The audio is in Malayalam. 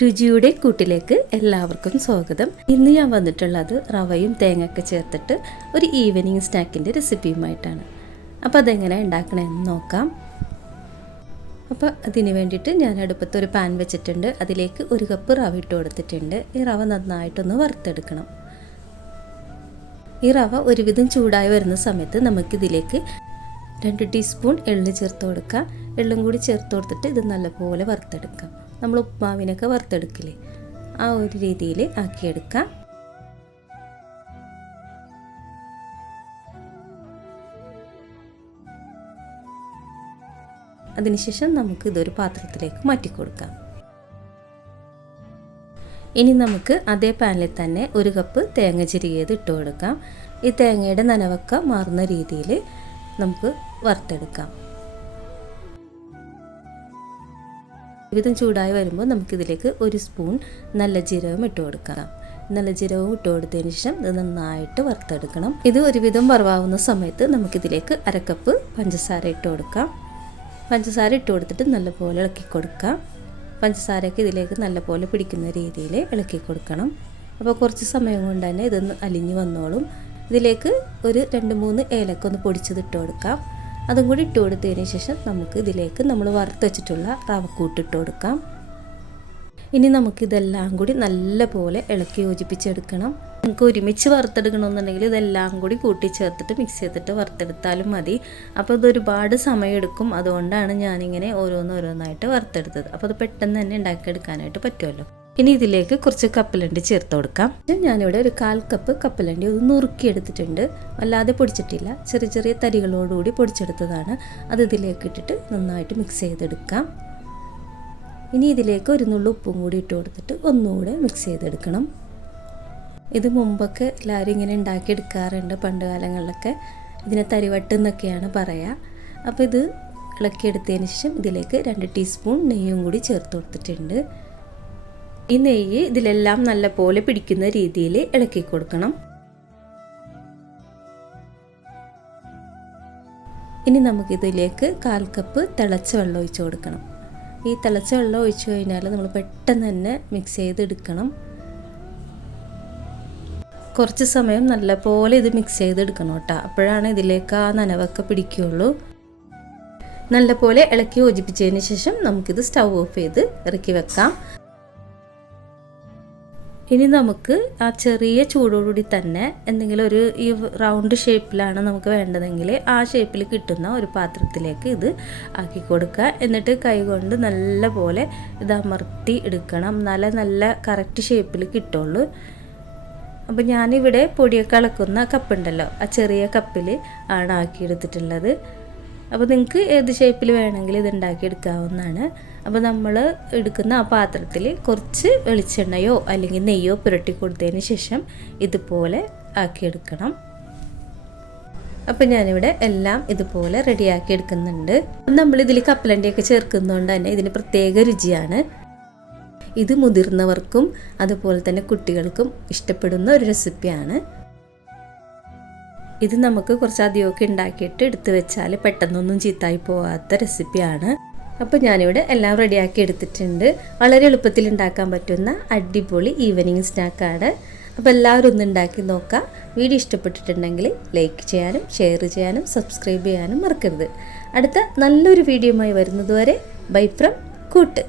രുചിയുടെ കൂട്ടിലേക്ക് എല്ലാവർക്കും സ്വാഗതം. ഇന്ന് ഞാൻ വന്നിട്ടുള്ളത് റവയും തേങ്ങയൊക്കെ ചേർത്തിട്ട് ഒരു ഈവനിങ് സ്നാക്കിൻ്റെ റെസിപ്പിയുമായിട്ടാണ്. അപ്പോൾ അതെങ്ങനെ ഉണ്ടാക്കണമെന്ന് നോക്കാം. അപ്പോൾ അതിന് വേണ്ടിയിട്ട് ഞാൻ അടുപ്പത്ത് ഒരു പാൻ വെച്ചിട്ടുണ്ട്. അതിലേക്ക് 1 കപ്പ് റവ ഇട്ട് കൊടുത്തിട്ടുണ്ട്. ഈ റവ നന്നായിട്ടൊന്ന് വറുത്തെടുക്കണം. ഈ റവ ഒരുവിധം ചൂടായി വരുന്ന സമയത്ത് നമുക്കിതിലേക്ക് 2 ടീസ്പൂൺ എള്ള് ചേർത്ത് കൊടുക്കാം. എള്ളും കൂടി ചേർത്ത് കൊടുത്തിട്ട് ഇത് നല്ലപോലെ വറുത്തെടുക്കാം. നമ്മൾ ഉപ്പുമാവിനൊക്കെ വറുത്തെടുക്കില്ലേ, ആ ഒരു രീതിയിൽ ആക്കിയെടുക്കാം. അതിനുശേഷം നമുക്ക് ഇതൊരു പാത്രത്തിലേക്ക് മാറ്റി കൊടുക്കാം. ഇനി നമുക്ക് അതേ പാനിൽ തന്നെ 1 കപ്പ് തേങ്ങ ചിരകിയത് ഇട്ട് കൊടുക്കാം. ഈ തേങ്ങയുടെ നനവൊക്കെ മാറുന്ന രീതിയിൽ നമുക്ക് വറുത്തെടുക്കാം. വിധം ചൂടായി വരുമ്പോൾ നമുക്കിതിലേക്ക് 1 സ്പൂൺ നല്ല ജീരകം ഇട്ട് കൊടുക്കാം. നല്ല ജീരകവും ഇട്ട് കൊടുത്തതിന് ശേഷം ഇത് നന്നായിട്ട് വറുത്തെടുക്കണം. ഇത് ഒരുവിധം വറവാകുന്ന സമയത്ത് നമുക്കിതിലേക്ക് 1/2 കപ്പ് പഞ്ചസാര ഇട്ട് കൊടുക്കാം. പഞ്ചസാര ഇട്ട് കൊടുത്തിട്ട് നല്ലപോലെ ഇളക്കി കൊടുക്കാം. പഞ്ചസാരയൊക്കെ ഇതിലേക്ക് നല്ലപോലെ പിടിക്കുന്ന രീതിയിൽ ഇളക്കി കൊടുക്കണം. അപ്പോൾ കുറച്ച് സമയം കൊണ്ട് തന്നെ ഇതൊന്ന് അലിഞ്ഞ് വന്നോളും. ഇതിലേക്ക് ഒരു 2-3 ഏലക്ക ഒന്ന് പൊടിച്ചതിട്ട് കൊടുക്കാം. അതും കൂടി ഇട്ട് കൊടുത്തതിന് ശേഷം നമുക്ക് ഇതിലേക്ക് നമ്മൾ വറുത്ത് വെച്ചിട്ടുള്ള റവക്കൂട്ട് ഇട്ട് കൊടുക്കാം. ഇനി നമുക്കിതെല്ലാം കൂടി നല്ലപോലെ ഇളക്കി യോജിപ്പിച്ചെടുക്കണം. നമുക്ക് ഒരുമിച്ച് വറുത്തെടുക്കണമെന്നുണ്ടെങ്കിൽ ഇതെല്ലാം കൂടി കൂട്ടി ചേർത്തിട്ട് മിക്സ് ചെയ്തിട്ട് വറുത്തെടുത്താലും മതി. അപ്പോൾ ഇതൊരുപാട് സമയമെടുക്കും. അതുകൊണ്ടാണ് ഞാനിങ്ങനെ ഓരോന്നായിട്ട് വറുത്തെടുത്തത്. അപ്പോൾ അത് പെട്ടെന്ന് തന്നെ ഉണ്ടാക്കിയെടുക്കാനായിട്ട് പറ്റുമല്ലോ. ഇനി ഇതിലേക്ക് കുറച്ച് കപ്പലണ്ടി ചേർത്ത് കൊടുക്കാം. ഞാനിവിടെ ഒരു 1/4 കപ്പ് കപ്പലണ്ടി ഒന്ന് നുറുക്കിയെടുത്തിട്ടുണ്ട്. അല്ലാതെ പൊടിച്ചിട്ടില്ല, ചെറിയ ചെറിയ തരികളോടുകൂടി പൊടിച്ചെടുത്തതാണ്. അത് ഇതിലേക്ക് ഇട്ടിട്ട് നന്നായിട്ട് മിക്സ് ചെയ്തെടുക്കാം. ഇനി ഇതിലേക്ക് 1 നുള്ളു ഉപ്പും കൂടി ഇട്ട് കൊടുത്തിട്ട് ഒന്നുകൂടെ മിക്സ് ചെയ്തെടുക്കണം. ഇത് മുമ്പൊക്കെ എല്ലാവരും ഇങ്ങനെ ഉണ്ടാക്കിയെടുക്കാറുണ്ട്. പണ്ട് കാലങ്ങളിലൊക്കെ ഇതിനെ തരിവട്ട് എന്നൊക്കെയാണ് പറയുക. അപ്പോൾ ഇത് ഇളക്കിയെടുത്തതിന് ശേഷം ഇതിലേക്ക് 2 ടീസ്പൂൺ നെയ്യും കൂടി ചേർത്ത് കൊടുത്തിട്ടുണ്ട്. ഈ നെയ്യ് ഇതിലെല്ലാം നല്ലപോലെ പിടിക്കുന്ന രീതിയിൽ ഇളക്കി കൊടുക്കണം. ഇനി നമുക്കിതിലേക്ക് 1/4 കപ്പ് തിളച്ച വെള്ളം ഒഴിച്ച് കൊടുക്കണം. ഈ തിളച്ച വെള്ളം ഒഴിച്ചു കഴിഞ്ഞാൽ നമ്മൾ പെട്ടെന്ന് തന്നെ മിക്സ് ചെയ്തെടുക്കണം. കുറച്ച് സമയം നല്ലപോലെ ഇത് മിക്സ് ചെയ്തെടുക്കണം കേട്ടോ. അപ്പോഴാണ് ഇതിലേക്ക് ആ നനവൊക്കെ പിടിക്കുകയുള്ളൂ. നല്ലപോലെ ഇളക്കി യോജിപ്പിച്ചതിന് ശേഷം നമുക്കിത് സ്റ്റൗ ഓഫ് ചെയ്ത് ഇറക്കി വെക്കാം. ഇനി നമുക്ക് ആ ചെറിയ ചൂടോടുകൂടി തന്നെ എന്തെങ്കിലും ഈ റൗണ്ട് ഷേപ്പിലാണ് നമുക്ക് വേണ്ടതെങ്കിൽ ആ ഷേപ്പിൽ കിട്ടുന്ന ഒരു പാത്രത്തിലേക്ക് ഇത് ആക്കി കൊടുക്കുക. എന്നിട്ട് കൈകൊണ്ട് നല്ലപോലെ ഇത് അമർത്തി എടുക്കണം. നല്ല കറക്റ്റ് ഷേപ്പിൽ കിട്ടുള്ളൂ. അപ്പോൾ ഞാനിവിടെ പൊടിയൊക്കെ അളക്കുന്ന കപ്പുണ്ടല്ലോ, ആ ചെറിയ കപ്പിൽ ആണ് ആക്കിയെടുത്തിട്ടുള്ളത്. അപ്പോൾ നിങ്ങൾക്ക് ഏത് ഷേപ്പിൽ വേണമെങ്കിലും ഇത് ഉണ്ടാക്കിയെടുക്കാവുന്നതാണ്. അപ്പോൾ നമ്മൾ എടുക്കുന്ന ആ പാത്രത്തിൽ കുറച്ച് വെളിച്ചെണ്ണയോ അല്ലെങ്കിൽ നെയ്യോ പുരട്ടി കൊടുത്തതിന് ശേഷം ഇതുപോലെ ആക്കിയെടുക്കണം. അപ്പോൾ ഞാനിവിടെ എല്ലാം ഇതുപോലെ റെഡിയാക്കി എടുക്കുന്നുണ്ട്. നമ്മളിതിൽ കപ്പലണ്ടിയൊക്കെ ചേർക്കുന്നതുകൊണ്ട് തന്നെ ഇതിന് പ്രത്യേക രുചിയാണ്. ഇത് മുതിർന്നവർക്കും അതുപോലെ തന്നെ കുട്ടികൾക്കും ഇഷ്ടപ്പെടുന്ന ഒരു റെസിപ്പിയാണ്. ഇത് നമുക്ക് കുറച്ചധികമൊക്കെ ഉണ്ടാക്കിയിട്ട് എടുത്ത് വെച്ചാൽ പെട്ടെന്നൊന്നും ചീത്തായി പോകാത്ത റെസിപ്പിയാണ്. അപ്പോൾ ഞാനിവിടെ എല്ലാം റെഡിയാക്കി എടുത്തിട്ടുണ്ട്. വളരെ എളുപ്പത്തിൽ ഉണ്ടാക്കാൻ പറ്റുന്ന അടിപൊളി ഈവനിങ് സ്നാക്കാണ്. അപ്പോൾ എല്ലാവരും ഒന്ന് ഉണ്ടാക്കി നോക്കാം. വീഡിയോ ഇഷ്ടപ്പെട്ടിട്ടുണ്ടെങ്കിൽ ലൈക്ക് ചെയ്യാനും ഷെയർ ചെയ്യാനും സബ്സ്ക്രൈബ് ചെയ്യാനും മറക്കരുത്. അടുത്ത നല്ലൊരു വീഡിയോയുമായി വരുന്നതുവരെ ബൈ ഫ്രം കൂട്ട്.